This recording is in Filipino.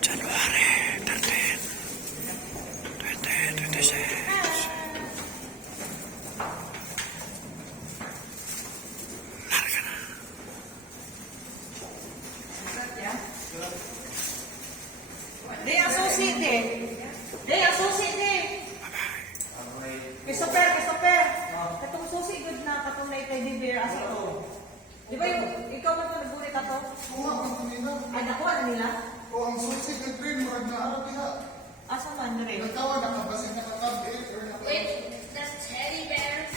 January 13, 2026. Larga na. They associate eh. They associate eh. Christopher. Katong susi good na katong na teddy bear as ito. Di ba yung ikaw man ito nagbulit ato? Kuha man ito nila. Ay, nakuha na nila? O ang susi ng train, marag na harap niya. Asa man rin? Nagtawa, nakabasig, nakatabi, or Wait, that's teddy bears.